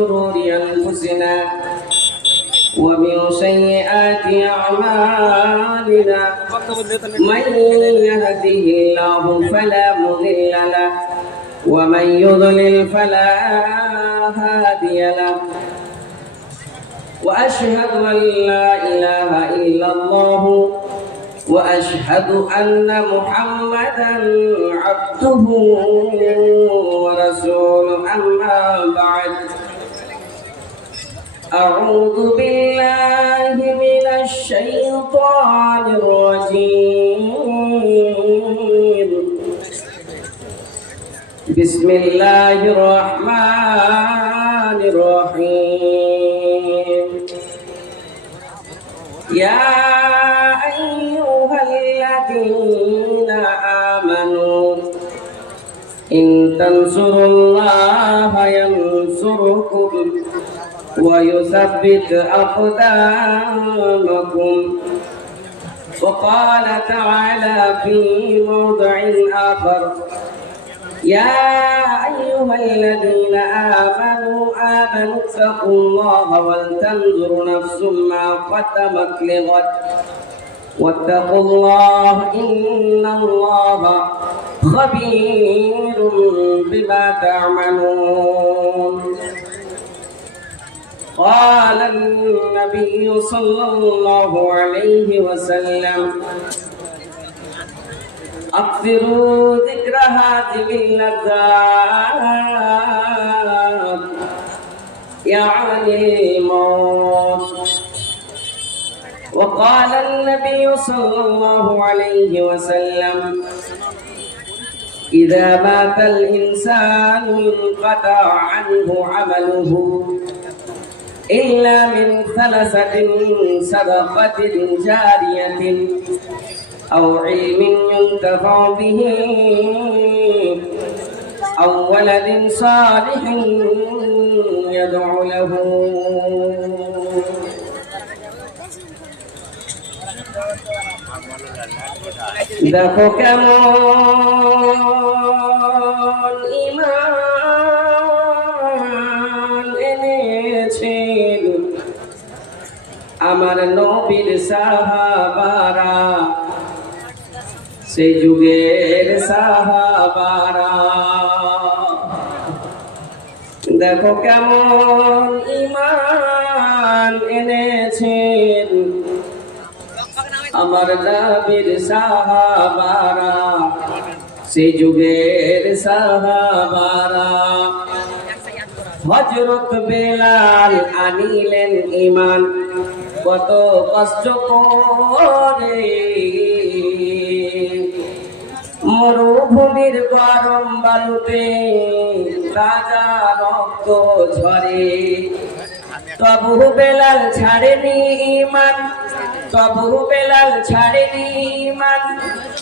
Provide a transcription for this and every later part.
شرور أنفسنا ومن سيئات أعمالنا من يهده الله فلا مضل له ومن يضلل فلا هادي له وأشهد أن لا إله إلا الله وأشهد أن محمدا عبده ورسوله أما بعد أعوذ بالله من الشيطان الرجيم بسم الله الرحمن الرحيم يا أيها الذين آمنوا إن تنصروا الله ينصركم ويثبت أقدامكم وقال تعالى في موضع آخر يا أيها الذين آمنوا اتقوا الله ولتنظر نفس ما قدمت لغد واتقوا الله إن الله خبير بما تعملون قال النبي صلى الله عليه وسلم أكثروا ذكر هذه اللذات يعني الموت وقال النبي صلى الله عليه وسلم إذا مات الإنسان انقطع عنه عمله إلا من ثلاثة صدقة جارية أو علم ينتفع به أو ولد صالح يدعو له দেখো কেমন ঈমান এনেছেন আমার নবীর সাহাবারা সেই যুগের সাহাবারা দেখো কেমন ঈমান এনেছেন আমার নবীর সাহাবারা সেই যুগের সাহাবারা হযরত বেলাল আনিলেন ঈমান কত কষ্ট করে মরুভূমির গরম বালুতে তাজা রক্ত ঝরে তবু বেলাল ছাড়েনি ঈমান তবু বেলাল ছাড়েনি ঈমান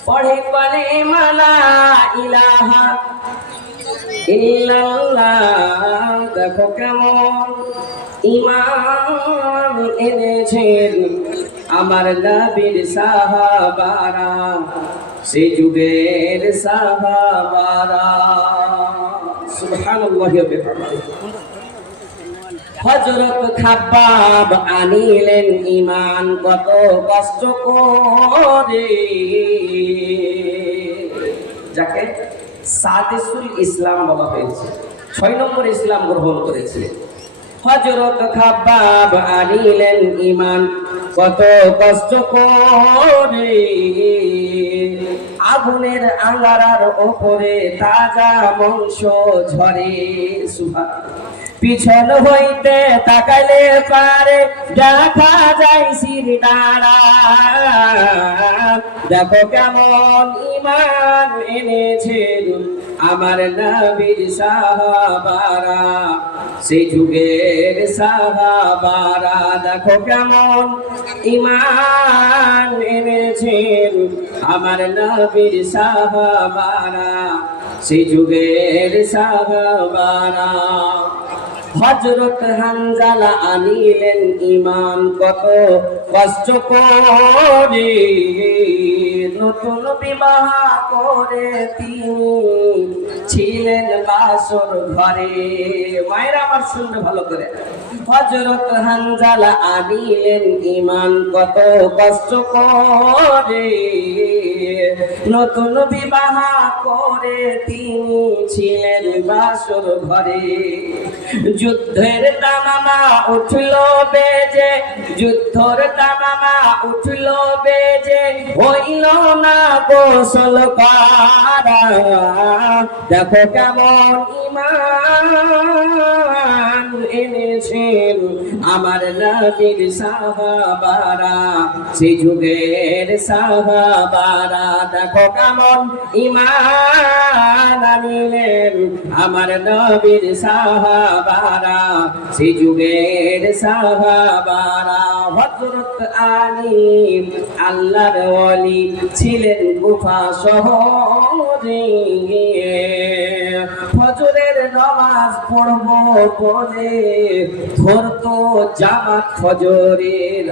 পড়ে কলেমা লা ইলাহা ইল্লাল্লাহ দেখো কেমন ঈমান এনেছেন আমার নবীর সাহাবারা সেই যুগের সাহাবারা সুবহানাল্লাহি ওয়া বিহামদিহি হযরত খাব্বাব আনিলেন ঈমান কত কষ্ট করে যাকে সাদিসুল ইসলাম বলা হয়েছে 6 নম্বর ইসলাম গ্রহণ করেছিলেন হযরত খাব্বাব আনিলেন ঈমান কত কষ্ট করে আগুনের আঙ্গারার উপরে তাজা মাংস ঝরে সুবহানাল্লাহ পিছন হইতে তাকাইলে পারে দেখা যায় শিরদাঁড়া দেখো কেমন ঈমান এনেছেন আমার নবীর সাহাবারা সেই যুগের সাহাবারা দেখো কেমন ঈমান এনেছেন আমার নবীর সাহাবারা সেই যুগের সাহাবারা হযরত হানজালা আনিলেন ঈমান কত কষ্ট করে নতুন বিবাহ করে তিনি ছিলেন বাসর ঘরে। মায়ের আমার শুনবে ভালো করে। হযরত হানজালা আনিলেন ঈমান কত কষ্ট করে নতুন বিবাহ করে তিনি ছিলেন বাসর ঘরে। যুদ্ধের দামামা উঠল বেজে, যুদ্ধের দামামা উঠল বেজে, হইল না গোসল করা। দেখো কেমন ঈমান এনেছেন আমার নবীর সাহাবারা, সেই যুগের সাহাবারা। দেখো কেমন ঈমান আনিলেন আমার নবীর সাহাবারা, সেই যুগের সাহাবারা। হযরত আলী আল্লাহর ওলি ছিলেন কুফা শহরে। ফজরের নামাজ পড়বো বলে ধরতো জামাত ফজরের।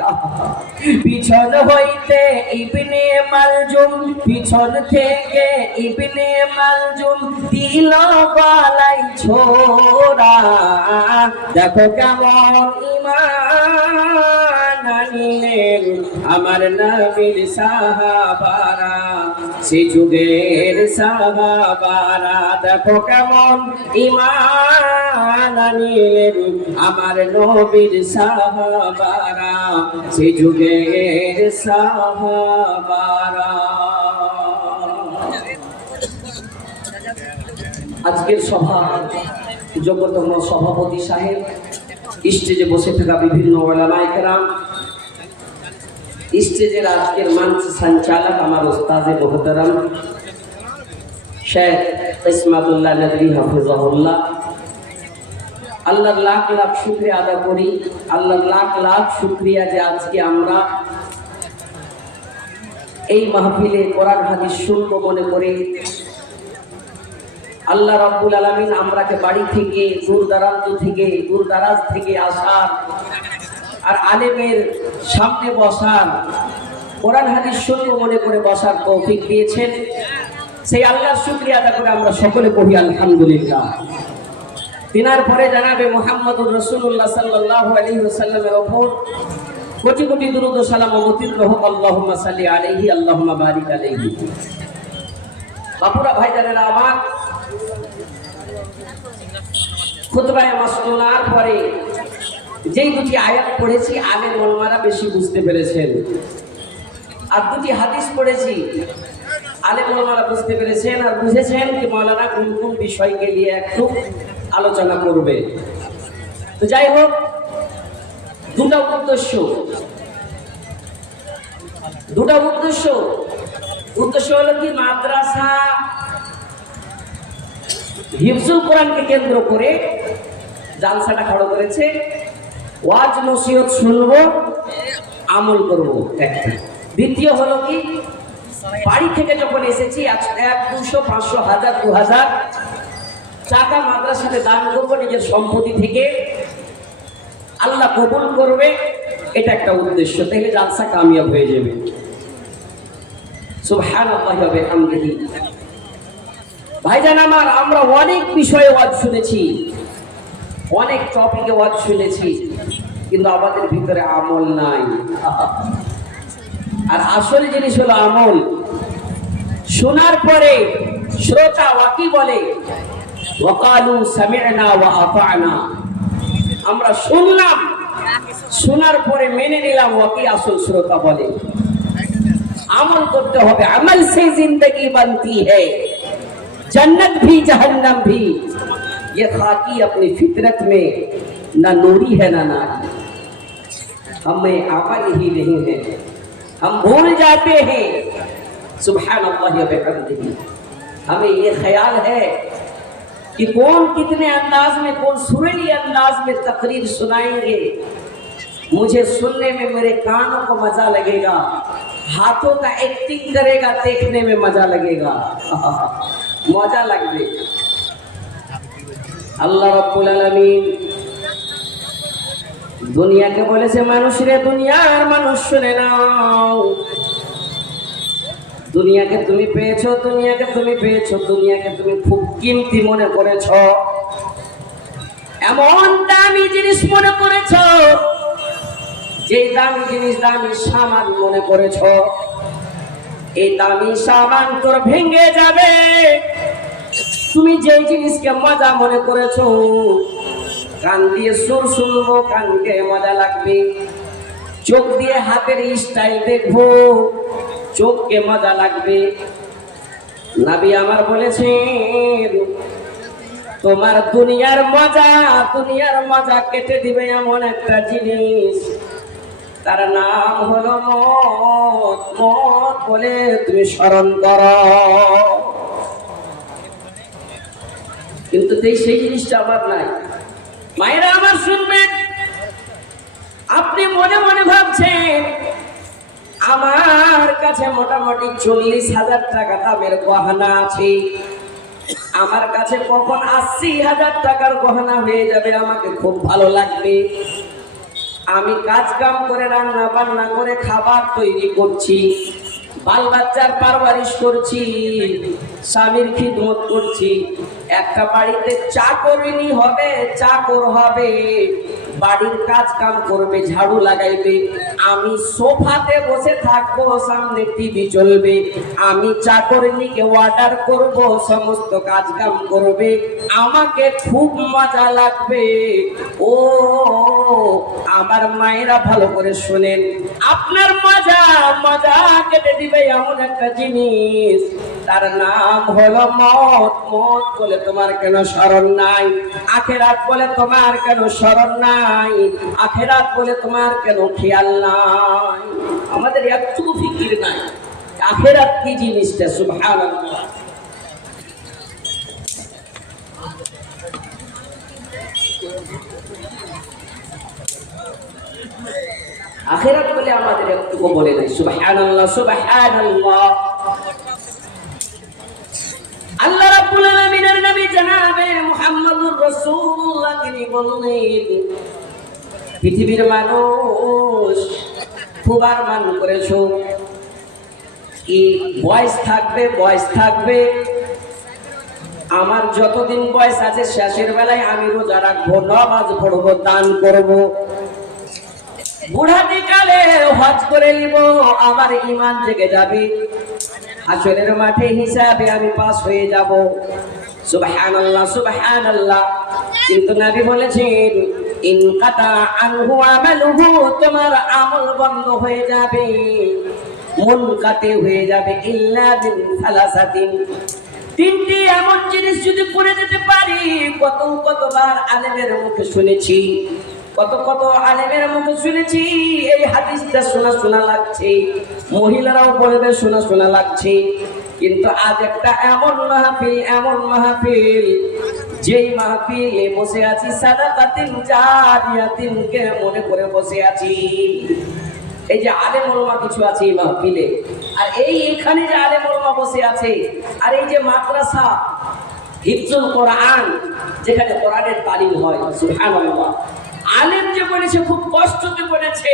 পিছন হইতে ইবনে মালজুম, পিছন থেকে ইবনে মালজুম দিল গলায় ছোরা। দেখো কেমন ঈমান আনিলেন আমার নবীর সাহাবারা, সেই যুগের সাহাবারা। দেখো কেমন ঈমান আনিলেন আমার নবীর সাহাবারা, সেই যুগের সাহাবারা। আজকের সভা যোগ্যতম সভাপতি সাহেব, স্টেজে বসে থাকা বিভিন্ন ওলামায়ে কেরাম, স্টেজের আজকের মঞ্চ সঞ্চালক আমার উস্তাদে মোহতারাম শেখ ইসমাতুল্লাহ নদভী হাফিজাহুল্লাহ। আল্লাহর লাখ লাখ শুকরিয়া আদা করি, আল্লাহর লাখ লাখ শুকরিয়া যে আজকে আমরা এই মাহফিলে কোরআন হাদিস শুনবো মনে করে আল্লাহ রাব্বুল আলামিন আমরাকে বাড়ি থেকে দূর দারাজ থেকে আসার আর আলেমের সামনে বসার, কোরআন হাদিস শুনবো মনে করে বসার তৌফিক দিয়েছেন। সেই আল্লাহর শুকরিয়া আদা করে আমরা সকলে পড়ি আলহামদুলিল্লাহ। তিনার পরে জানাবে মুহাম্মদুর রাসূলুল্লাহ সাল্লাল্লাহু আলাইহি ওয়াসাল্লামের উপর কোটি কোটি দুরূদ ও সালাম অবতীর্ণ হোক। আল্লাহুম্মা সাল্লি আলাইহি, আল্লাহুম্মা বারিক আলাইহি। বাপুরা ভাইজানেরা আমার, খুতবায়ে মাসনুনার পরে যেই দুটি আয়াত পড়েছি আলেম ওলামারা বেশি বুঝতে পেরেছেন, আর দুটি হাদিস পড়েছি আলেম ওলামারা বুঝতে পেরেছেন আর বুঝেছেন কি মাওলানা কোন কোন বিষয়কে নিয়ে একটু আলোচনা করবে। তো যাই হোক, দুটা উদ্দেশ্য হলো কি, মাদ্রাসা হিফজুল কোরআনকে কেন্দ্র করে জালসাটা খাড়ো করেছে। ওয়াজ নসিহত শুনবো, আমল করব একটা। দ্বিতীয় হলো কি, বাড়ি থেকে যখন এসেছি 100, 200, 500, 1000, 2000 টাকা মাদ্রাসাতে দান করবো নিজের সম্পত্তি থেকে, আল্লাহ কবুল করবে, এটা একটা উদ্দেশ্য। তাহলে জালসা কামিয়াব হয়ে যাবে। সুবহানাল্লাহি ওয়া বিহামদিহি। ভাইজান আমার, আমরা অনেক বিষয়ে ওয়াজ শুনেছি, অনেক টপিকে ওয়াজ শুনেছি, কিন্তু আমাদের ভিতরে আমল নাই। আর আসল জিনিস হলো আমল। শোনার পরে শ্রোতা ওয়াকি বলে ওয়াকালু সামি'না ওয়া আতা'না, আমরা শুনলাম, শোনার পরে মেনে নিলাম, ওয়াকি আসল শ্রোতা বলে। আমল করতে হবে, আমল से जिंदगी बनती है, जन्नत भी जहन्नम भी, ये खाकी अपनी फितरत में ना नूरी है ना नारी। हमें अमल ही नहीं है, हम भूल जाते हैं। सुभानअल्लाह व बिहम्दिही। हमें ये ख्याल है कि कौन कितने अंदाज में, कौन सुरीली अंदाज में तकरीर सुनाएंगे, मुझे सुनने में मेरे कानों को मजा लगेगा, हाथों का एक्टिंग करेगा, देखने में मजा लगेगा। मजा लगবে। আল্লাহ রাব্বুল আলামিন দুনিয়াকে বলেছে মানুষরে, দুনিয়ার মানুষ শুনে নাও, দুনিয়াকে তুমি পেয়েছো, দুনিয়াকে তুমি পেয়েছো, দুনিয়াকে তুমি খুব কিমতি মনে করেছো, এমন দামি জিনিস মনে করেছো, যে দামি জিনিস দামি সামান মনে করেছো, এই দামি সামান তোর ভেঙে যাবে। তুমি যে জিনিসকে মজা মনে করেছো, কান দিয়ে সুর শুনবো, কান দিয়ে মজা লাগবে, চোখ দিয়ে হাতের স্টাইল দেখবো, চোখকে মজা লাগবে। নবী আমার বলেছেন, তোমার দুনিয়ার মজা কেটে দিবে এমন একটা জিনিস, তার নাম হলো মত। মত বলে তুমি স্মরণ করো, কিন্তু সেই জিনিসটা আমার নাই। মায়েরা আমার শুনবেন, আপনি মনে মনে ভাবছেন আমার কাছে মোটামুটি 40,000 টাকা দামের গহনা আছে, আমার কাছে কখন 80,000 টাকার গহনা হয়ে যাবে, আমাকে খুব ভালো লাগবে, আমি কাজ কাম করে রান্না বান্না করে খাবার তৈরি করছি, বাল বাচ্চার পারবারিশ করছি, স্বামীর খিদমত করছি, একটা বাড়িতে চাকরিনী হবে, চাকর হবে, বাড়ির কাজ কাম করবে, ঝাড়ু লাগাইবে, আমি সোফাতে বসে থাকবো, সামনে টিভি চলবে, আমি চাকরিনীকে অর্ডার করব, সমস্ত কাজ কাম করবে, আমাকে খুব মজা লাগবে। ও আমার মায়েরা ভালো করে শুনেন, আপনার মজা কেটে দিবে এমন একটা জিনিস, তার নাম হলো মত। মত বলে তোমার কেন স্মরণ নাই? আখেরাত বলে তোমার কেন স্মরণ নাই? আখেরাত বলে তোমার কেন খেয়াল নাই? আমাদের একটুকু ফিকির নাই আখেরাত কি জিনিসটা। সুবহানাল্লাহ। আখেরাত বলে আমাদের একটুকু বলে নাই। সুবহানাল্লাহ, সুবহানাল্লাহ। আল্লাহ রাব্বুল আলামিনের নবী জনাবে মুহাম্মদুর রাসূলুল্লাহ তিনি বললেন, পৃথিবীর মানুষ খুব আরমান করেছো কি বয়স থাকবে, আমার যতদিন বয়স আছে শেষের বেলায় আমি রোজা রাখবো, নামাজ পড়বো, দান করবো, বুড়াতে কালে হজ করে নিব, আমার ঈমান জেগে যাবে, হাসরের মাঠে হিসাবে আমি পাস হয়ে যাব। সুবহানাল্লাহ, সুবহানাল্লাহ। কিন্তু নবী বলেছেন, ইনকাতা আনহু আমালুহু, তোমার আমল বন্ধ হয়ে যাবে, মুনকাতে হয়ে যাবে, ইল্লা বিন সালাসাতিন, তিনটি এমন জিনিস যদি করে যেতে পারি। কতবার আলেমের মুখে শুনেছি, কত আলেমের মুখে শুনেছি, এই হাদিসটা শোনা লাগছে, মহিলারাও বলবে শোনা লাগছে, কিন্তু আজ একটা এমন মাহফিল যেই মাহফিলে বসে আছি সাদাকাতিন জারিয়াতিনকে মনে করে বসে আছি। এই যে আলেম ওলামা কিছু আছে এই মাহফিলে, আর এইখানে যে আলেম ওলামা বসে আছে, আর এই যে মাদ্রাসা হিফজুল কোরআন যেখানে কোরআনের তালিম হয়, সুবহানাল্লাহ। আলেম যে বলেছে খুব কষ্টতে বলেছে,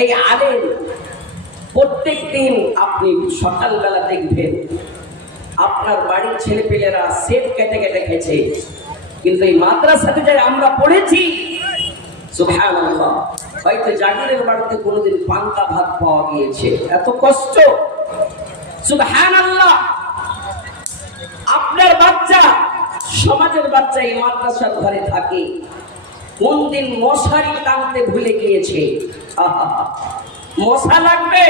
এই আলেম প্রত্যেক দিন আপনি সকালবেলা দেখবেন আপনার বাড়ির ছেলেপেলেরা সেট কেটে খেয়েছে, কিন্তু এই মাদ্রাসাতে যাই আমরা পড়েছি, সুবহানাল্লাহ, হয়তো জাগিরের বাড়িতে কোনোদিন পান্তা ভাত পাওয়া গিয়েছে, এত কষ্ট। সুবহানাল্লাহ। আপনার বাচ্চা, সমাজের বাচ্চা এই মাদ্রাসার ঘরে থাকে, কোন দিন মশারি টানতে ভুলে গিয়েছে, মশা লাগবে,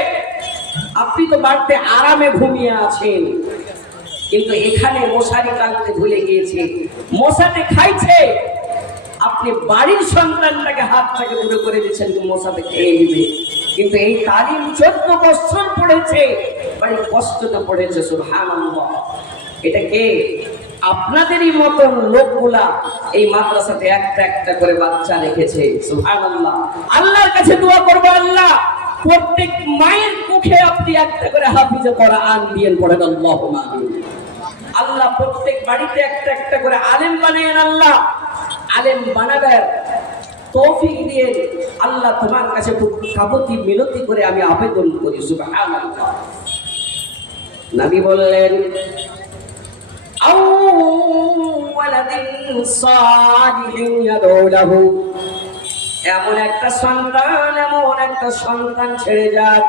আপনি তো বাড়িতে আরামে ঘুমিয়ে আছেন, কিন্তু এখানে মশারি টানতে ভুলে গিয়েছে, মশাতে খাইছে, আপনি বাড়ির সন্তানটাকে হাত থেকে দূরে করে দিচ্ছেন, মশাতে খেয়ে নিবে, কিন্তু এই তালিম 14 বছর পড়েছে, বাড়ির কষ্টটা পড়েছে। সুবহানাল্লাহ। এটা কে? আপনাদেরই মতন লোকগুলা এই মাদ্রাসাতে একটা করে বাচ্চা রেখেছে। সুবহানাল্লাহ। আল্লাহর কাছে দোয়া করব, আল্লাহ প্রত্যেক মায়ের মুখে আপনি একটা করে হাফিজে কোরআন দিয়ে পড়েন, আল্লাহুম্মা আমিন। আল্লাহ প্রত্যেক বাড়িতে একটা করে আলেম বানায়েন, আল্লাহ আলেম বানাবেন, তৌফিক দিয়ে আল্লাহ তোমার কাছে খুব কাকুতি মিনতি করে আমি আবেদন করি। সুবহানাল্লাহ। নবী বললেন আও ওয়ালাদিন সালিহিন ইয়াদউ লাহু, এমন একটা সন্তান ছেড়ে যাক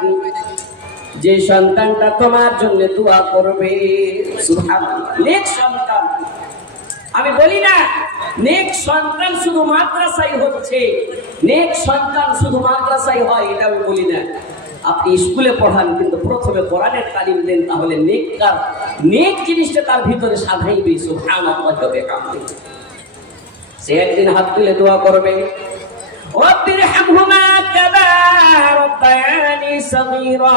যে সন্তানটা তোমার জন্য দোয়া করবে। সুবহানাল্লাহ। নেক সন্তান, আমি বলি না নেক সন্তান শুধু মাদ্রাসায় হচ্ছে, নেক সন্তান শুধু মাদ্রাসায় হয়, এটা আমি বলি না। আপনি স্কুলে পড়ান কিন্তু প্রথমে কোরআনের তালিম দেন, তাহলে নেক জিনিসটা তার ভিতরে সাধাইবে। সুবহানাল্লাহ ওয়া বিহামদিহি। সে একদিন হাত তুলে দোয়া করবে রব্বিরহামহুমা কামা রাব্বায়ানি সগীরা,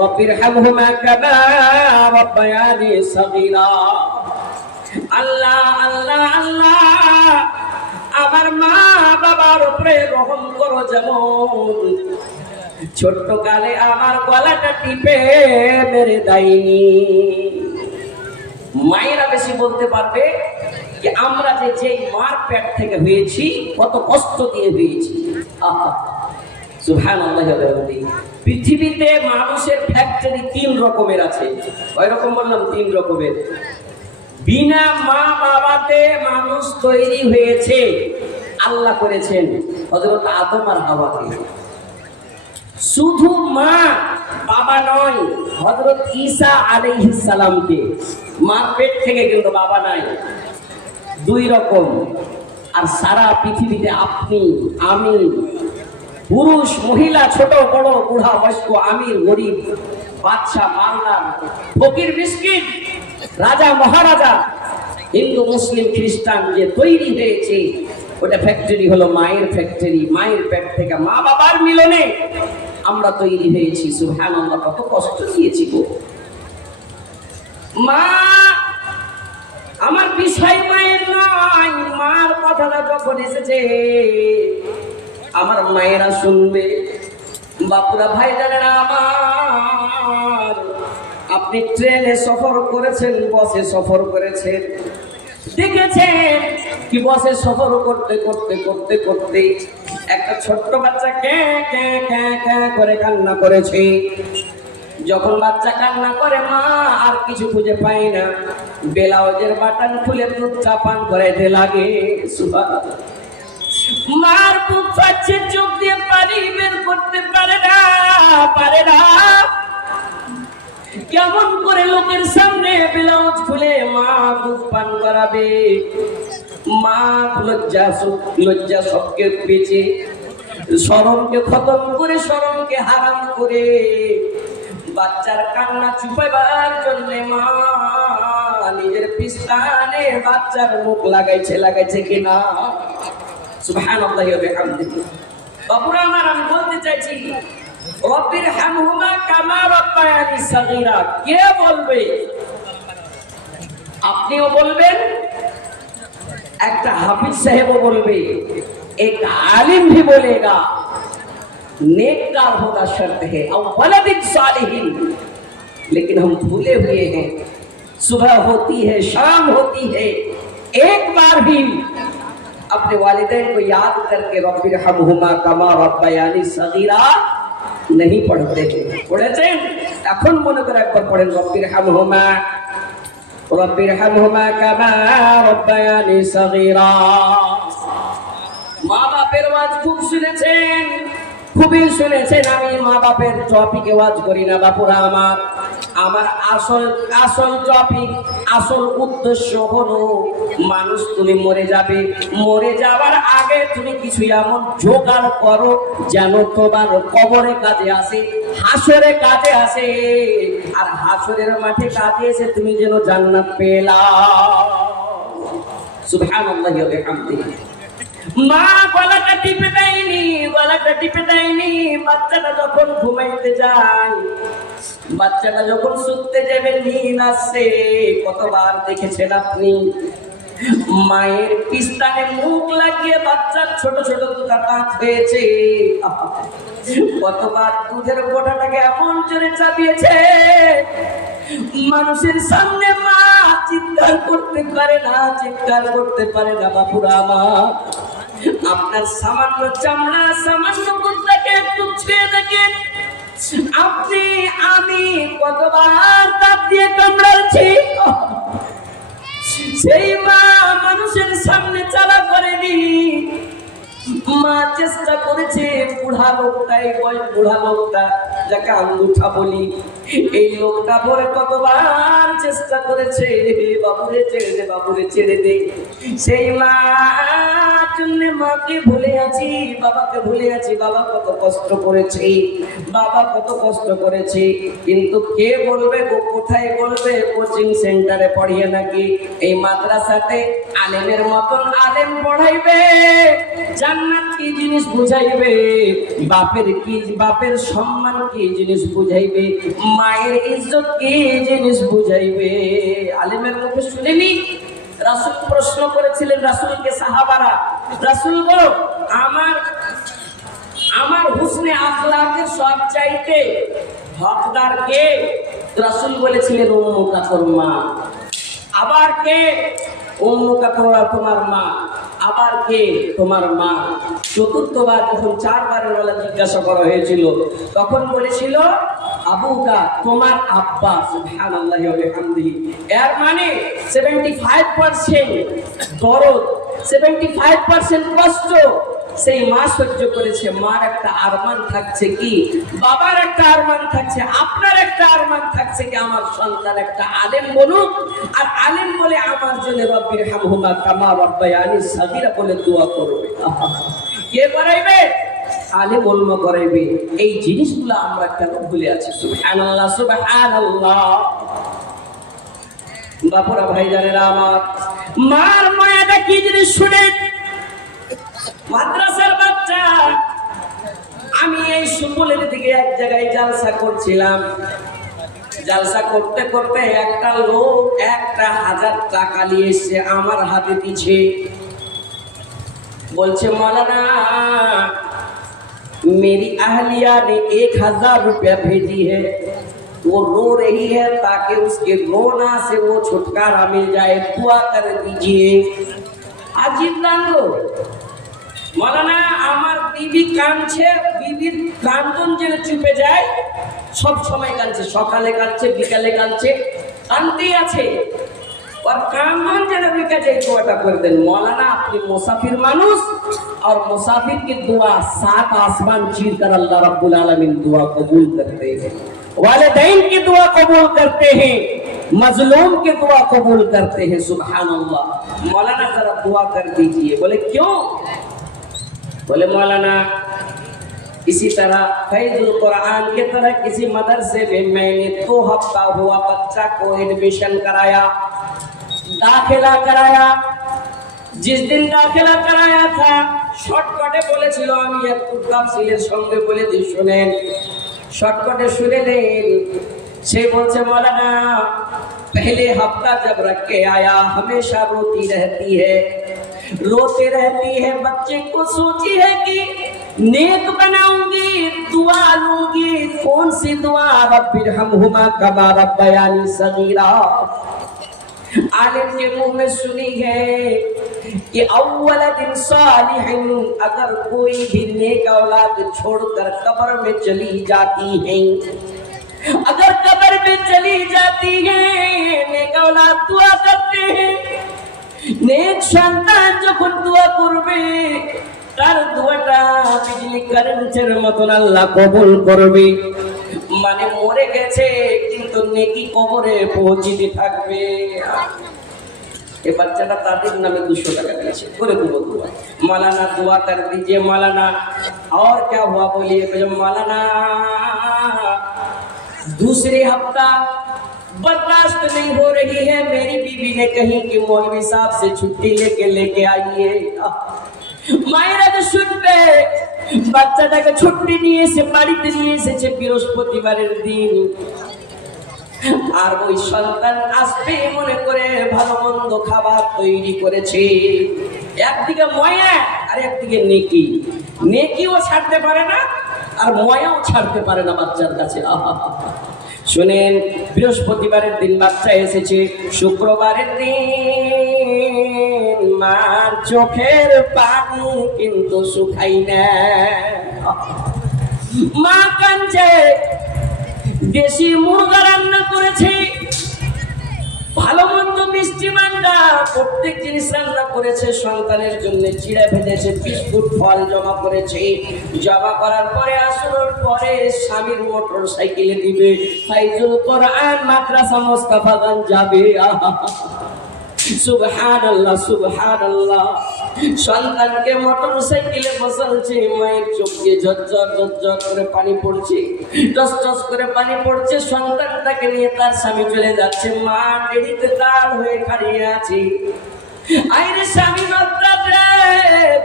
রব্বিরহামহুমা কামা রাব্বায়ানি সগীরা। আল্লাহ আল্লাহ আল্লাহ, আমার মা বাবার উপরে রহম করো, যেমন ছোট্ট কালে আমার গলাটা টিপে মেরে দেয়নি। মায়েরা বেশি বলতে পারবে যে আমরা যে মার পেট থেকে হয়েছি কত কষ্ট দিয়ে হয়েছি। সুবহানাল্লাহ। পৃথিবীতে মানুষের ফ্যাক্টরি 3 রকমের আছে। ওই রকম বললাম 3 রকমের। বিনা মা বাবাতে মানুষ তৈরি হয়েছে, আল্লাহ করেছেন হযরত আদম আর হাওয়াকে। শুধু মা বাবা নয়, হযরত ঈসা আলাইহিস সালামকে মার পেট থেকে কিন্তু বাবা নাই। 2 রকম। আর সারা পৃথিবীতে আপনি আমি, পুরুষ মহিলা, ছোট বড়, বুড়া বয়স্ক, আমির গরিব, বাদশা মালদার, ফকির মিসকিন, রাজা মহারাজা, হিন্দু মুসলিম খ্রিস্টান যে তৈরি হয়েছে ওটা ফ্যাক্টরি হলো মায়ের ফ্যাক্টরি। মায়ের পেট থেকে মা বাবার মিলনে আমরা তৈরি হয়েছি। সুবহানাল্লাহ। কত কষ্ট দিয়েছি গো মা। আমার বিষয় মায়ের নয়, মার কথাটা যখন এসেছে আমার মায়েরা শুনবে। বাপুরা ভাই জানেন আমার, আপনি ট্রেনে সফর করেছেন, বসে সফর করেছেন, দেখেছেন কি বসে সফর করতে করতে করতে করতে একটা ছোট্ট বাচ্চা ক্যাঁ ক্যাঁ ক্যাঁ ক্যাঁ করে কান্না করেছে। যখন বাচ্চা কান্না করে মা আর কিছু খুঁজে পায় না, ব্লাউজের বাটন খুলে দুধ চাপান করাইতে লাগে। সুবহানাল্লাহ। মার বুক ফাটছে, চোখ দিয়ে পানি বের করতে পারে না। কেমন করে লোকের সামনে ব্লাউজ খুলে মা দুধ পান করাবে? মা লজ্জা সবকে বেঁচে, শরমকে খতম করে, শরমকে হারাম করে বাচ্চার কান্না চুপাইবার জন্য মা নিজের পিস্তানে বাচ্চার মুখ লাগাইছে কিনা। সুবহানাল্লাহি ওয়া বিহামদিহি। বাপুরা আমার, আমি বলতে চাইছি রব্বিরহামহুমা কামা রাব্বায়ানি সগীরা। কে বলবে? আপনিও বলবেন, একটা হাফিজ সাহেবও বলবে, एक आलिम भी बोलेगा, नेककार होना शर्त है, और वलदिन सालिहिन। लेकिन हम भूले हुए हैं, सुबह होती है, शाम होती है, एक बार भी अपने वालिदैन को याद करके रब्बिरहमहुमा कमा रब्बायानी सगीरा नहीं पढ़ते हैं। पढ़ेছেন? এখন মনে করে একবার পড়েন রব্বিরহামহুমা কামা রব্বায়ানি সগীরা। মা বাপের ওয়াজ খুব শুনেছেন, খুবই শুনেছেন। আমি মা বাপের টপিকে ওয়াজ করি না বাপুরা আমার আসল টপিক, আসল উদ্দেশ্য হলো মানুষ তুমি মরে যাবে, মরে যাওয়ার আগে তুমি কিছু এমন জোগাড় করো যেন তোমার কবরে কাজে আসে, হাসরে কাজে আসে, আর হাসরের মাঠে কাজে এসে তুমি যেন জান্নাত পেলাও। সুবহানাল্লাহি ওয়া বিহামদিহি। মা গলাটা টিপে দেয়নি। বাচ্চাটা যখন ঘুমাইতে যায়, বাচ্চাটা যখন শুতে যাবে, নীল আসছে। কতবার দেখেছেন আপনি মায়ের পিস্তানে মুখ লাগিয়ে বাচ্চার ছোট ছোট দুটা দাঁত হয়েছে? কতবার দুধের গোটাটাকে এমন জোরে চাপিয়েছে, মানুষের সামনে মা চিৎকার করতে পারে না বাপুরা আমার। আপনার সামান্য চামড়া, সামান্য বুকটাকে একটু ছুঁয়ে দেখেন, আপনি আমি কতবার তাপ দিয়ে কামড়াচ্ছি। সেই মা মানুষের সামনে চালা করেনি, মা চেষ্টা করেছে। বুড়া লোকটাই বুড়া লোকটা যাকে আঙ্গুঠা বলি, এই লোকটা পরে কতবার চেষ্টা করেছে, বাবুরে ছেড়ে দে, বাবুরে ছেড়ে দে। সেই মা জন্য মাকে ভুলে আছি, বাবাকে ভুলে আছি। বাবা কত কষ্ট করেছে, বাবা কত কষ্ট করেছে, কিন্তু কে বলবে গো, কোথায় বলবে? কোচিং সেন্টারে পড়িয়ে নাকি এই মাদ্রাসাতে আলেমের মতন আলেম পড়াইবে, জান্নাত কি জিনিস বুঝাইবে, বাপের সম্মান কি জিনিস বুঝাইবে, মায়ের ইজ্জত কি জিনিস বুঝাইবে। আলেমের মুখে শুনেনি? রাসূল প্রশ্ন করেছিলেন রাসূলকে সাহাবারা, রাসূল গো, আমার হুসনে আখলাকের সব চাইতে হকদার কে? রাসূল বলেছিলেন উম্মুকা, তোর মা। আবার কে? উম্মুকা, তোমার মা। আবার কে? তোমার মা। চতুর্থবার যখন 4 বারের বেলা জিজ্ঞাসা করা হয়েছিল, তখন বলেছিল আবুকা, তোমার আব্বা। সুবহানাল্লাহি ওয়া বিহামদিহি। এর মানে 75% দরদ, 75% কষ্ট সেই মা সহ্য করেছে। মার একটা আরমান থাকছে কি, বাবার একটা আরমান থাকছে, আপনার একটা আরমান থাকছে কি, আমার সন্তান একটা আলেম বলুক, আর আলেম বলে আমার জন্য রব্বির হামহুমা কামা রাব্বায়ানি সাগীরা বলে দোয়া করবে। কে করাইবে? আলেম ওলমা করাইবে। এই জিনিসগুলো আমরা কেন ভুলে আছি? সুবহানাল্লাহ, সুবহানাল্লাহ। বাপুরা ভাইজানেরা আমার, মার মায়াটা কি জিনিস শুনেন। মাদ্রাসার বাচ্চা, আমি এই সুবলের দিকে এক জায়গায় জালসা করছিলাম। জালসা করতে করতে একটা লোক 1000 টাকা নিয়ে এসে আমার হাতে দিচ্ছে, বলছে মৌলানা मेरी अहलिया ने 1000 रुपया भेजी है, वो रो रही है, ताकि उसके रोना से वो छुटकारा मिल जाए, दुआ कर दीजिए। अजीब लालो मौलाना, আমার বিবি কাঁদছে, বিবির কান্দন যেন চুপে যায়, সব সময় কাঁদছে, সকালে কাঁদছে, বিকালে কাঁদছে, কাঁদতেই আছে, और कामन যেন বিকা যায়, দোয়াটা করে দেন। মৌলানা আপনি মুসাফির মানুষ, और मुसाफिर की दुआ 7 आसमान चीर कर अल्लाह रब्बुल आलमीन दुआ कबूल करते हैं, वालिदैन की दुआ कबूल करते हैं, मजलूम की दुआ कबूल करते हैं। सुभान अल्लाह। मौलाना जरा दुआ कर दीजिए। बोले क्यों? बोले मौलाना इसी तरह फैजुल कुरान के तरह किसी मदरसे में मैंने 2 हफ्ता हुआ बच्चा को एडमिशन कराया, दाखिला कराया। जिस दिन दाखिला कराया था, শর্টকাটে বলেছিল, আমি একটু তাফসীলের সঙ্গে বলে দিই শুনেন, শর্টকাটে শুনে নেন। সে বলছে मौलाना पहले हफ्ता जब रख के आया, हमेशा रोती रहती है, रोते रहती है। बच्चे को सोची है कि नेक बनाऊंगी, दुआ लूंगी, कौन सी दुआ? रब्बिरहमहुमा कमा रब्बयानी सगीरा। आलिम के मुंह में सुनी है कि अव्वलदिन सालिहिन, अगर कोई भी नेक औलाद छोड़कर कब्र में चली जाती है, अगर कब्र में चली जाती है, नेक औलाद दुआ करते हैं, नेक সন্তান যখন দোয়া করবে, তার দোয়াটা বিজলি কারেন্টের মতন আল্লাহ কবুল করবে। মানে মরে গেছে কিন্তু নেকি কবরে পৌঁছিতে থাকবে। ये बच्चा तादिर नामे 200 টাকা दिए করে দেবো दुआ। मौलाना दुआ कर दीजिए। मौलाना और क्या हुआ बोलिए? मौलाना दूसरे हफ्ता बर्दाश्त नहीं हो रही है, मेरी बीवी ने कही कि मौलवी साहब से छुट्टी लेके आइए। मायरा तो শুনবে, বাচ্চাটাকে ছুটি নিয়ে এসে বাড়িতে নিয়ে এসেছে বৃহস্পতিবারের দিন। আর ওই সন্তান আসবে মনে করে ভালো মন্দ খাবার তৈরি করেছে। একদিকে ময়া আর একদিকে নেকি, নেকিও ছাড়তে পারে না আর ময়াও ছাড়তে পারে না বাচ্চার কাছে। শুনেন, বৃহস্পতিবারের দিন বাচ্চা এসেছে, শুক্রবারের দিন মার চোখের পানি কিন্তু শুকাই না। মা কাঁদছে, দেশি মুরগা রান্না করেছে, ভালো মন্দ মিষ্টি মান্ডা প্রত্যেক জিনিস রান্না করেছে, সন্তানের জন্য চিড়া ভেজেছে, বিস্কুট ফল জমা করেছে। জমা করার পরে আসরের পরে স্বামীর মোটর সাইকেলে দিবে, ফাইজুল কোরআন মাদ্রাসা মোস্তফাগঞ্জ যাবে। সুবহানাল্লাহ সুবহানাল্লাহ। সন্তানকে মোটর সাইকেলে বসালছে, মায়ের চোখে ঝরঝর ঝরঝর করে পানি পড়ছে, টস টস করে পানি পড়ছে। সন্তানটাকে নিয়ে তার স্বামী চলে যাচ্ছে, মা দেরিতে দাঁড় হয়ে দাঁড়িয়ে আছে। আইরে স্বামী মাত্রাতে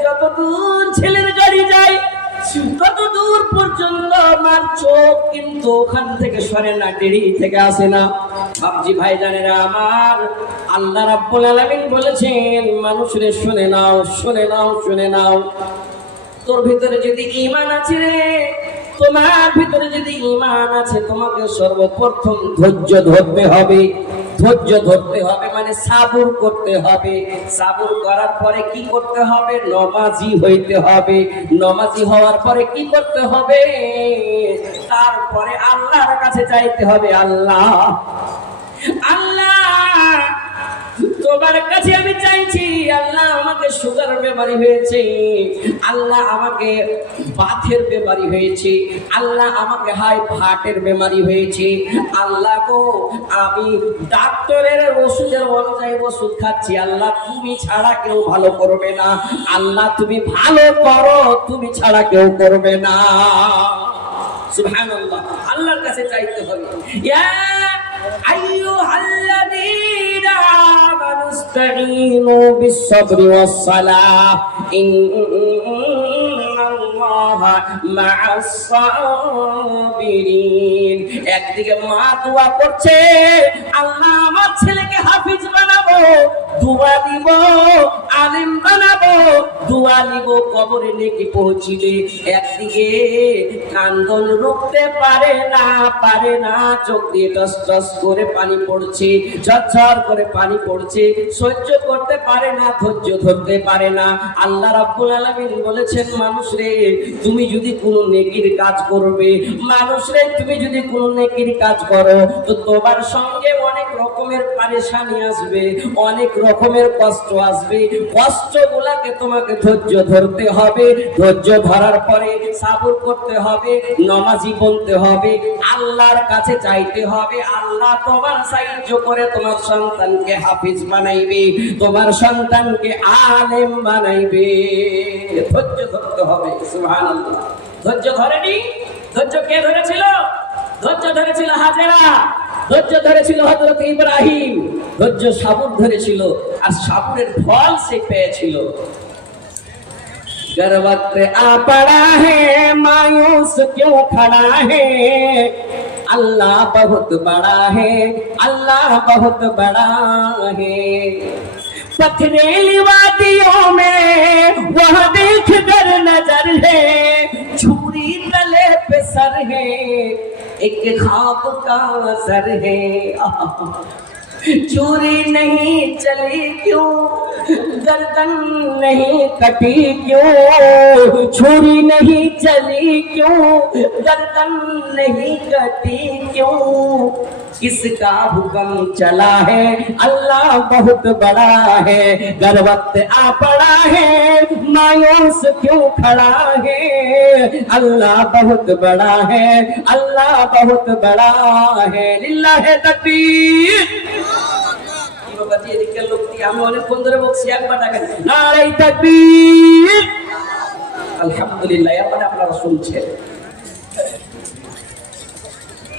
যত দূর ছেলের গাড়ি যায় তত দূর পর্যন্ত আমার চোখ কিন্তু ওখান থেকে সরে না, দেরি থেকে আসে না। বাবজি ভাই জানেরা আমার, আল্লাহ রাব্বুল আলামিন বলেছেন মানুষরে শুনে নাও, শুনে নাও, শুনে নাও। তোর ভিতরে যদি ঈমান আছে রে, তোমার ভিতরে যদি ঈমান আছে, তোমাকে সর্বপ্রথম ধৈর্য ধরতে হবে। ধৈর্য ধরতে হবে মানে সাবর করতে হবে। সাবর করার পরে কি করতে হবে? নমাজি হইতে হবে। নমাজি হওয়ার পরে কি করতে হবে? তারপরে আল্লাহর কাছে চাইতে হবে, আল্লাহ আল্লাহ তোমার কাছে আমি চাইছি, আল্লাহ আমাকে সুগার বেমারি হয়েছে, আল্লাহ আমাকে বাতের বেমারি হয়েছে, আল্লাহ আমাকে হাই হার্টের বেমারি হয়েছে, আল্লাহ গো আমি ডাক্তারের ওষুধের অনুযায়ী ওষুধ খাচ্ছি, আল্লাহ তুমি ছাড়া কেউ ভালো করবে না, আল্লাহ তুমি ভালো করো, তুমি ছাড়া কেউ করবে না। সুবহানাল্লাহ। আল্লাহর কাছে চাইতে হবে। ইয়া আইয়ুহাল্লাযীনা আমানু ইসতাঈনু বিস-সাবরি ওয়াস-সালাহ ইন্নাল্লাহা মা'আস-সাবিরিন। একদিকে মা দোয়া করছে, আল্লাহ আমার ছেলেকে হাফিজ বানাবো, দোয়া দিব, আলেম বানাবো, দোয়া দিব, কবরে নেকি পৌঁছিবে। একদিকে কান্দন রুখতে পারে না, পারে না, চোখ দিয়ে টস টস করে পানি পড়ছে, ঝরঝর করে পানি পড়ছে, সহ্য করতে পারে না, ধৈর্য ধরতে পারে না। আল্লাহ রাব্বুল আলামিন বলেছেন, মানুষ রে তুমি যদি কোনো নেকির কাজ করবে, মানুষ রে তুমি যদি কোনো নেকির কাজ করো, তো তোমার সঙ্গে অনেক রকমের পেরেশানি আসবে, অনেক রকমের কষ্ট আসবে। কষ্টগুলাকে তোমাকে ধৈর্য ধরতে হবে। ধৈর্য ধরার পরে সাবর করতে হবে, নামাজি বলতে হবে, আল্লাহর কাছে চাইতে হবে। আল্লাহ তোমার সাহায্য করে তোমার সন্তানকে হাফিজ বানাইবে, তোমার সন্তানকে আলেম বানাইবে। ধৈর্য ধরতে হবে। সুবহানাল্লাহ। ধৈর্য ধরেনি? ধৈর্য কে ধরেছিল? ধৈর্য ধরেছিল হাজেরা, ধৈর্য ধরেছিল হযরত ইব্রাহিম, ধৈর্য সাবুর ধরেছিল, আর সাবুরের ফল সে পেয়েছিল। गर वक्त आ पड़ा है मायूस क्यों खड़ा है, अल्लाह बहुत बड़ा है, अल्लाह बहुत बड़ा है। पथरीली वादियों में वह देख कर नजर है, छुरी तले पे सर है, एक ख्वाब का असर है। चोरी नहीं चली क्यों, गर्दन नहीं कटी क्यों, छुरी नहीं चली क्यों, गर्दन नहीं कटी क्यों, किसका हुक्म चला है, अल्लाह बहुत बड़ा है। गर वक्त आ पड़ा है मायूस क्यों खड़ा है, अल्लाह बहुत बड़ा है, अल्लाह बहुत बड़ा है। लिल्लाह तकबीर। আমি অনেকক্ষণ ধরে বলছি, একবার ডাকেন নারে তাকবীর। আলহামদুলিল্লাহ। এবার আপনারা শুনছেন।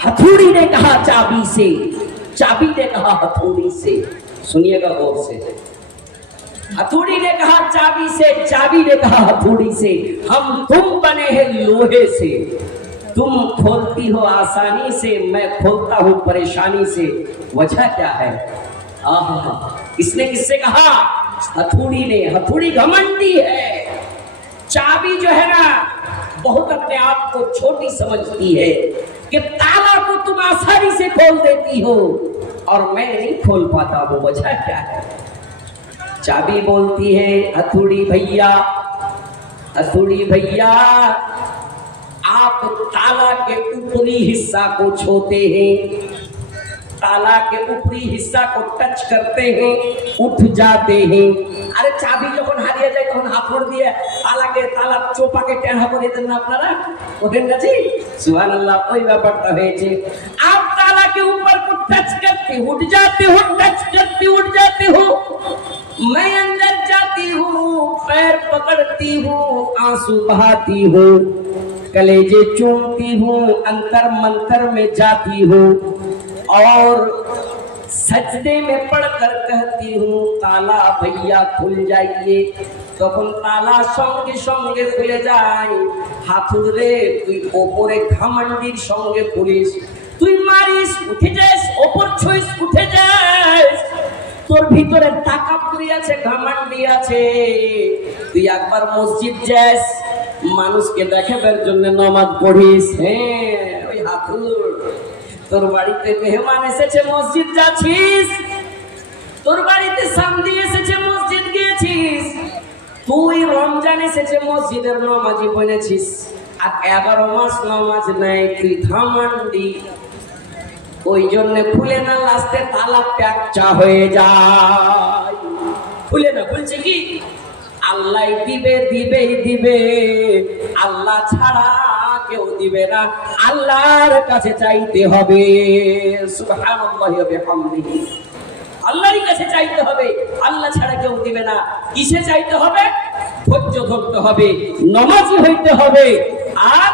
हथौड़ी ने कहा चाबी से, चाबी ने कहा हथौड़ी से। सुनिएगा गौर से। हथौड़ी ने कहा चाबी से, चाबी ने कहा हथौड़ी से। हम तुम बने हैं लोहे से, तुम खोलती हो आसानी से, मैं खोलता हूं परेशानी से। वजह क्या है? इसने किससे कहा? हथौड़ी ने। हथौड़ी घमंडी है। चाबी जो है ना बहुत अपने आप को छोटी समझती है कि ताला को तुम आसानी से खोल देती हो और मैं नहीं खोल पाता। वो वजह क्या है? चाबी बोलती है हथौड़ी भैया, हथौड़ी भैया आप ताला के ऊपरी हिस्सा को छूते हैं, ताला के ऊपरी हिस्सा को टच करते हैं, उठ जाते हैं। अरे চাবি যখন হারিয়ে যায় তখন হাতড় দিয়ে তালা চোপাকে টেনে করে দেন না আপনারা, ওদের কাছে সুবহানাল্লাহ ওই ব্যাপারটা হয়েছে। आप ताला के ऊपर को टच करते उठ जाते हो, टच करते उठ जाते हो, मैं अंदर जाती हूँ, पैर पकड़ती हूँ, आंसू बहाती हूँ, कलेजे चूमती हूँ, अंतर मंतर में जाती हूँ और सजदे में पढ़कर कहती हूँ ताला भैया खुल जाइए। তখন তালা সঙ্গে সঙ্গে খুলে যায়। হাতুড়ে তুই ওপরে ঘামান্ডির সঙ্গে পুলিশ, তুই মারিস উঠে যাস, ওপর ছুঁইস উঠে যাস, তোর ভিতরে তাকাব্বুরি আছে, ঘামান্ডি আছে। তুই একবার মসজিদ যাস, মানুষকে দেখাবার জন্য নামাজ পড়িস, হ্যাঁ ওই হাতুড়। তোর বাড়িতে মেহমান এসেছে মসজিদ যাচ্ছিস, তোর বাড়িতে সামদি এসেছে মসজিদ গিয়েছিস, তুই রমজান এসেছে মসজিদের নামাজি বনেছিস, আর 11 মাস নামাজ নাই, তুই ঘামান্ডি। ওই জন্য খুলে না, লাস্টে তালা প্যাঁচা হয়ে যায়, খুলে না। বলছে কি আল্লাহ দিবে দিবেই দিবে, আল্লাহ ছাড়া কেউ দিবে না, আল্লাহর কাছে চাইতে হবে। সুবহানাল্লাহি ওয়া বিহামদিহি, আল্লাহর কাছে চাইতে হবে, আল্লাহ ছাড়া কেউ দিবে না। কিসে চাইতে হবে? ধৈর্য ধরতে হবে, নামাজি হইতে হবে, আর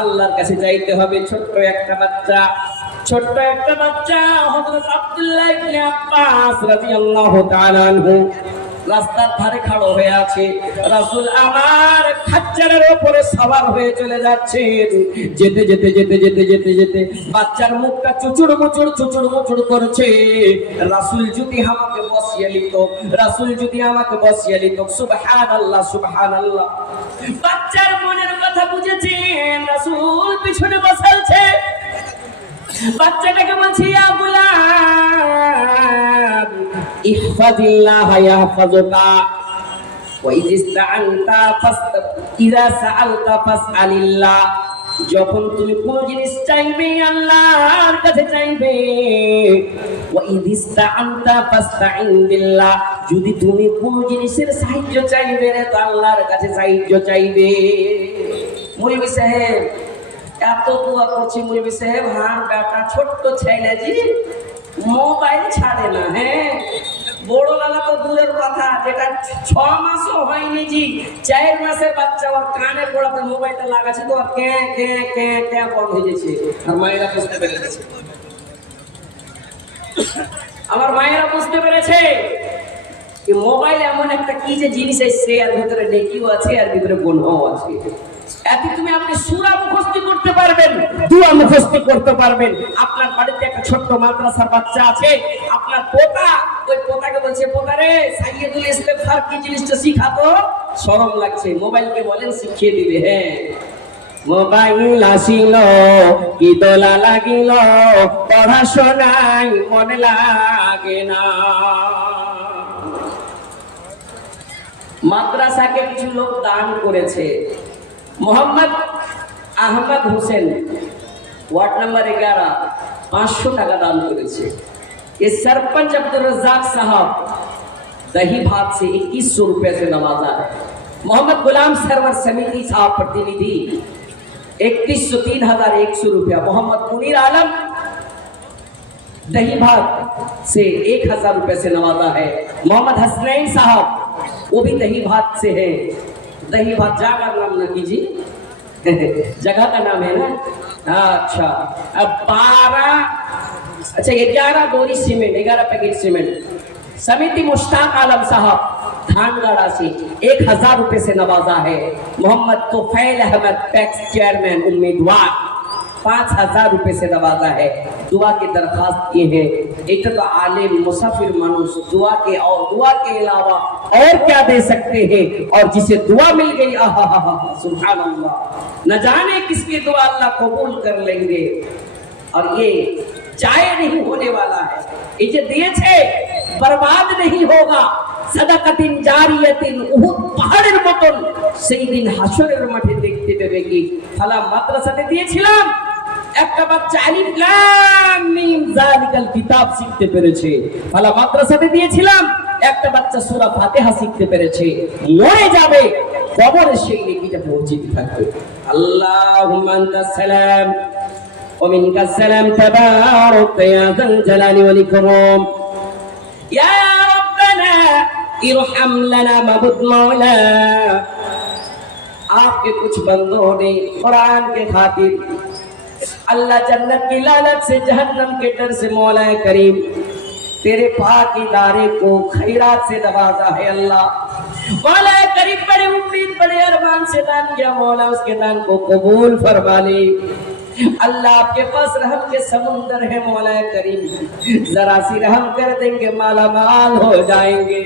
আল্লাহর কাছে চাইতে হবে। ছোট্ট একটা বাচ্চা, ছোট্ট একটা বাচ্চা হযরত আব্দুল্লাহ ইবনে আব্বাস রাদিয়াল্লাহু তাআলা আনহু রাস্তার ধারে খাড়ো হয়ে আছে। রাসূল আমার খাচ্চারের উপরে সওয়ার হয়ে চলে যাচ্ছেন। যেতে যেতে যেতে যেতে যেতে যেতে বাচ্চার মুখটা চুচুড় মুচুড় করছে। রাসূল যদি আমাকে বসিয়ে নিত, রাসূল যদি আমাকে বসিয়ে নিত। সুবহানাল্লাহ সুবহানাল্লাহ। বাচ্চার মনের কথা বুঝেছেন, রাসূল পিছনে বসালছে। বাচ্চাটাকে বলছি ইয়া গুলাম ইহফাজিল্লাহ ইয়াহফাজুকা ওয়া ইযিস্তাআনতা ইযা সাআলতা ফাসআলিল্লাহ। যখন তুমি কোন জিনিস চাইবে আল্লাহর কাছে চাইবে। ওয়া ইযিস্তাআনতা ফাসতাইন বিল্লাহ, যদি তুমি কোন জিনিসের সাহায্য চাইবে তো আল্লাহর কাছে সাহায্য চাইবে। মৌলভী সাহেব এত দোয়া করছি, মৌলভী সাহেব হার বেটা ছোট্ট ছেলে জি মোবাইল ছাড়ে না। হ্যাঁ বড় বেলা তো দূরের কথা, যেটা 6 মাসও হয়নি জি, 4 মাসের বাচ্চা ওর কানে পড়াতে মোবাইলটা লাগাচ্ছে তো আর কে কে কে কে বন্ধ হয়ে গেছে। আর মায়েরা বুঝতে পেরেছে, আমার মায়েরা বুঝতে পেরেছে কি মোবাইল এমন একটা কি যে জিনিস এসছে, আর ভিতরে নেকিও আছে আর ভিতরে গুনাহও আছে। এতে তুমি আপনি সূরা মুখস্থ করতে পারবেন, দোয়া মুখস্থ করতে পারবেন। আপনার বাড়িতে একটা ছোট্ট মাদ্রাসার বাচ্চা আছে, আপনার পোতা, ওই পোতাকে বলছে পোতা রে সাইয়্যিদুল ইস্তিগফার কি জিনিসটা শিখাতো, শরম লাগছে, মোবাইলকে বলেন শিখিয়ে দিবে। হ্যাঁ মোবাইল আসিল কি দোলা লাগিল, পড়াশোনায় মনে লাগে না। মাদ্রাসাকে কিছু লোক দান করেছে। मोहम्मद अहमद हुसैन वार्ड नंबर 11 500 টাকা दान করেছে। ये सरपंच अब्दुल रज़ाक साहब दही भात से 2100 रुपए से नवाजा है। मोहम्मद गुलाम सरवर समिति साहब प्रतिनिधि 3100 3100 रुपया। मोहम्मद मुनीर आलम दही भात से 1000 रुपए से नवाजा है। मोहम्मद हसनैन साहब वो भी दही भात से है। दही भात जगह नाम ना कीजिए, जगह का नाम है ना। अच्छा अब 11 बोरी सीमेंट, 11 पैकेट सीमेंट। समिति मुश्ताक आलम साहब धानगढ़ा से 1000 रुपए से नवाजा है। मोहम्मद तोफैल अहमद पैक्स चेयरमैन उम्मीदवार 5000 रुपए से नवाजा है। दुआ की दरखास्त किए हैं। एक तो आलिम मुसाफिर मानुष दुआ के और दुआ के अलावा और क्या दे सकते हैं, और जिसे दुआ मिल गई आहा सुभान अल्लाह, न जाने किसकी दुआ अल्लाह कबूल कर लेंगे। और ये जाए नहीं होने वाला है, ये जो दिए थे बर्बाद नहीं होगा, সাদাকাতিন জারিয়াতিন, উহুদ পাহাড়ের মতন সেই দিন হাসরের মাঠে দেখতে পেবে কি। ফালা মাদ্রাসাতে দিয়েছিলাম, একটা বাচ্চা আলিফ লাম মিম যালিকাল কিতাব শিখতে পেরেছে। ফালা মাদ্রাসাতে দিয়েছিলাম, একটা বাচ্চা সূরা ফাতিহা শিখতে পেরেছে। মরে যাবে, কবরে সেই নেকিটা পৌঁছিতে থাকবে। আল্লাহুম্মা আনতাস সালাম ওয়া মিনকাস সালাম, তাবারাক ইয়া যাল জালালি ওয়াল ইকরাম। ইয়া রব্বানা ইরহাম লানা মাবুদ মাওলা। आपके कुछ बंदों ने कुरान के खातिर अल्लाह जन्नत की लालच से जहन्नम के डर से मौला करीम तेरे पाक इदारे को खैरात से नवाजा है। अल्लाह मौला करीम बड़े उम्मीद बड़े अरमान से दान किया, मौला उसके दान को कबूल फरमा ले। अल्लाह आपके पास रहम के समुंदर है मौला करीम, जरा सी रहम कर देंगे माला माल हो जाएंगे।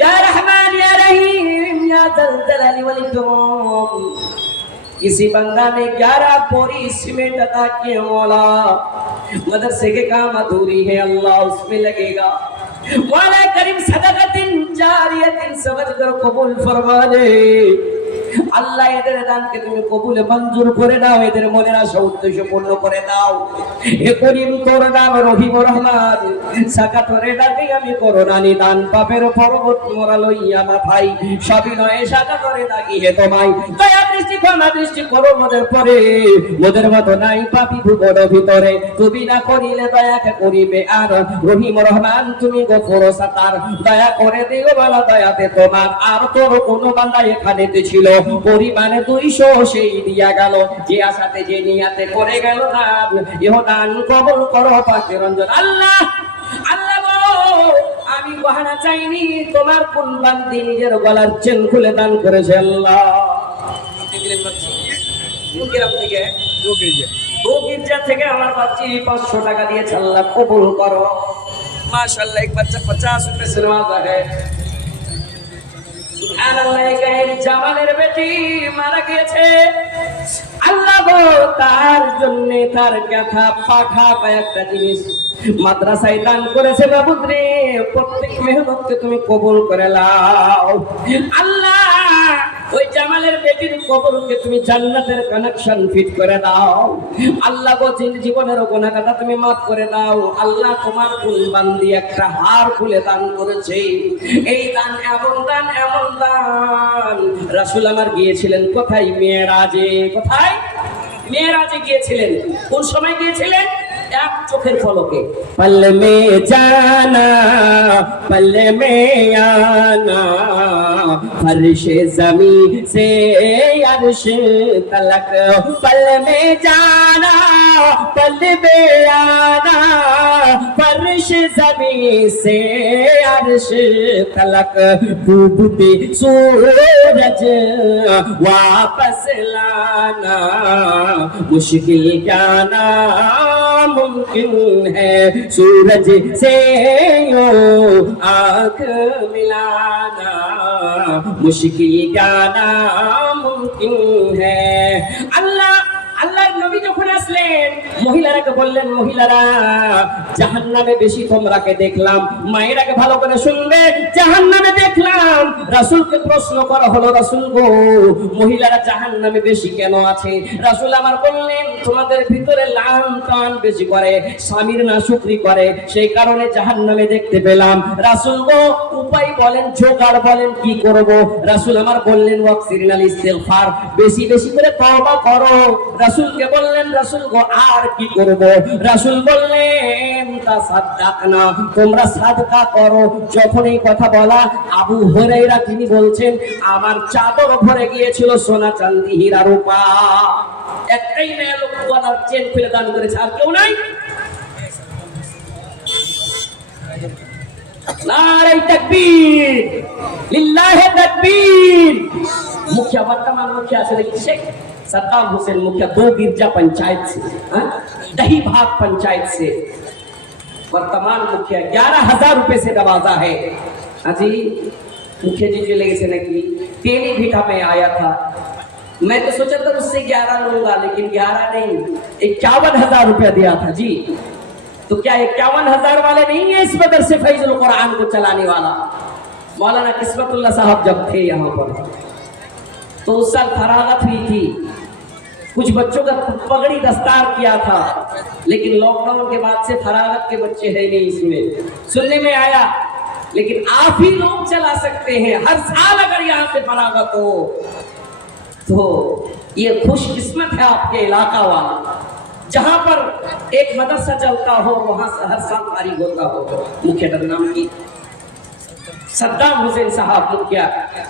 या रहमान या रहीम या जल जलाली वल इकराम। किसी बंदा ने 11 बोरी सीमेंट अदा किए मौला, मदरसे के काम अधूरी है अल्लाह उसमें लगेगा। मौला करीम सदक़तिन जारियतिन समझ कर कबूल फरमा ले। আল্লাহ এদের দানকে তুমি কবুলে মঞ্জুর করে দাও, এদের মনের আশা উদ্দেশ্য পূর্ণ করে দাও। হে করিম তোর নাম রহিম রহমান, সাকাতরে ডাকি আমি করোনা নিদান, পাপের পর্বত মোরা লইয়া মাথায় সবই নয় সাকাতরে ডাকি হে তোমায়। দয়া দৃষ্টি ক্ষমা দৃষ্টি করো মোদের পরে, মোদের মতো নাই পাপী ভুবন ভিতরে, তুমি না করিলে দয়াকে করিবে আর। রহিম রহমান তুমি গফুর সাতার, দয়া করে দিও বলা দয়াতে তোমার। আর তোর কোনো বান্দা এখানেতে ছিল পরিমাণে 200 সেই দিয়া গেল, যে আশাতে যে নিয়াতে করে গেল দান, ইহ দান কবুল করো পাকে রঞ্জন। আল্লাহ আল্লাহ আমি বাহানা চাইনি, তোমার কোন বান্দি নিজের গলার চেন খুলে দান করেছে আল্লাহ। আপনি দিলেন বাচ্চা গ্রাম থেকে দু গির্জা থেকে আমার বাচ্চি 500 টাকা দিয়েছে, আল্লাহ কবুল করো। মাশাআল্লাহ এক বাচ্চা 50 रुपए से नवाजा है। সুবহানাল্লাহ, গায়ের জামালের বেটি মারা গেছে। আল্লাহ গো তার জন্য তার কথা পাখা কয়েকটা জিনিস মাদ্রাসায় দান করেছে মাবুদ রে, প্রত্যেক মেহনতকে তুমি কবুল করে নাও। আল্লাহ ওই জামালের বেটির কবরকে তুমি জান্নাতের কানেকশন ফিট করে দাও। আল্লাহ গো জীবনের গুনাহটা তুমি মাফ করে দাও। আল্লাহ তোমার কোন বান্দি একটা হার খুলে দান করেছে, এই দান এমন দান এমন দান। রাসূল আমার গিয়েছিলেন কোথায়? মেরাজে। কোথায়? মেরাজে গিয়েছিলেন। কোন সময় গিয়েছিলেন? এক চোখের পলকে। পল মে জানা পল মে আনা, फर्श ज़मीं से अर्श तलक, पल में जाना पल में आना, फर्श ज़मीं से अर्श तलक, डूबते सूरज वापस लाना, मुश्किल क्या नामुमकिन है, सूरज से यूं आँख मिलाना, मुश्किल क्या नामुमकिन है। अल्लाह আল্লাহর নবী যখন আসলেন মহিলারাকে বললেন, মহিলারা জাহান্নামে বেশি তোমরাকে দেখলাম। মায়েরাকে ভালো করে শুনবে, জাহান্নামে দেখলাম। রাসূলকে প্রশ্ন করা হলো, রাসূল গো মহিলারা জাহান্নামে বেশি কেন আছে? রাসূল আমার বললেন তোমাদের ভিতরে লান টান বেশি করে, স্বামীর নাশুকরি করে, সেই কারণে জাহান্নামে দেখতে পেলাম। রাসূল গো উপায় বলেন, জোগাড় বলেন, কি করব? রাসূল আমার বললেন ওয়াকসিরিনাল ইস্তিগফার, বেশি বেশি করে তওবা করো। রাসূলকে বললেন রাসূল গো আর কি করব? রাসূল বললেন তাসাদদাকনা, তোমরা সাদকা করো। যখন এই কথা বলা আবু হুরায়রা তিনি বলছেন আমার চাদর ভরে গিয়েছিল সোনা চাঁদি হীরা রূপা। একটাই মেয়ে লোক গলার চেন খুলে দান করেছে, আর কেউ নাই। নারে তাকবীর, লিল্লাহি তাকবীর। মুখিয়া বর্তমান মুখিয়া আছে দেখি শেখ सद्दाम हुसैन मुखिया 2 गिरजा पंचायत से, दही भाग पंचायत से वर्तमान मुखिया 11,000 रुपए से नवाजा है। अजी मुखिया जी जो लगे से नकली तेली भीटा में आया था, मैं तो सोचा था उससे 11 लूंगा, लेकिन 11 नहीं 51,000 रुपया दिया था जी। तो क्या 51,000 वाले नहीं है इस मदरसे फैजुल कुरान को चलाने वाला? मौलाना किस्मतुल्लाह साहब जब थे यहाँ पर तो उस साल फरागत हुई थी, कुछ बच्चों का पगड़ी दस्तार किया था, लेकिन लॉकडाउन के बाद से फरागत के बच्चे है नहीं इसमें, सुनने में आया। लेकिन आप ही लोग चला सकते हैं, हर साल अगर यहाँ से फरागत हो तो ये खुशकिस्मत है आपके इलाका वाला, जहां पर एक मदरसा चलता हो वहां से हर साल फारिग होता हो। मुखिया नाम की सद्दाम हुसैन साहब मुखिया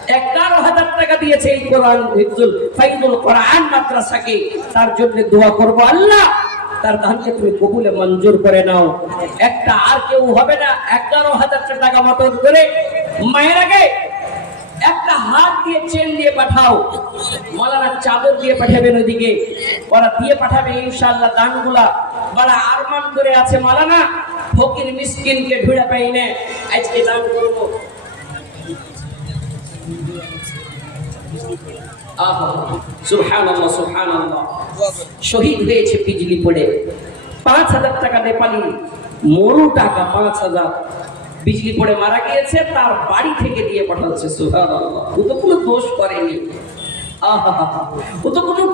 11,000 টাকা দিয়েছে এই কোরআন হিফজুল ফাইদুল কোরআন মাদ্রাসাকে। তার জন্য দোয়া করব, আল্লাহ তার দানকে তুমি কবুলে মঞ্জুর করে নাও। একটা আর কেউ হবে না, 11,000 টাকা মতন করে মায়ের আগে একটা হাত দিয়ে চেন দিয়ে পাঠাও, মৌলানা চাদর দিয়ে পাঠাবেন ওইদিকে, ওরা দিয়ে পাঠাবে ইনশাআল্লাহ। দানগুলা বড় আরমান করে আছে মৌলানা, ফকির মিসকিনকে ঢুড়ে পাইনে আজকে দান করব। আহা সুবহানাল্লাহ সুবহানাল্লাহ। শহীদ হয়েছে বিজলি পড়ে, 5,000 টাকা নেপালি মরু টাকা, 5,000 বিজলি পড়ে মারা গিয়েছে, তার বাড়ি থেকে দিয়ে পাঠাচ্ছে। সুবহানাল্লাহ, ও তো কোনো দোষ করেনি। আহা ও তো কোনো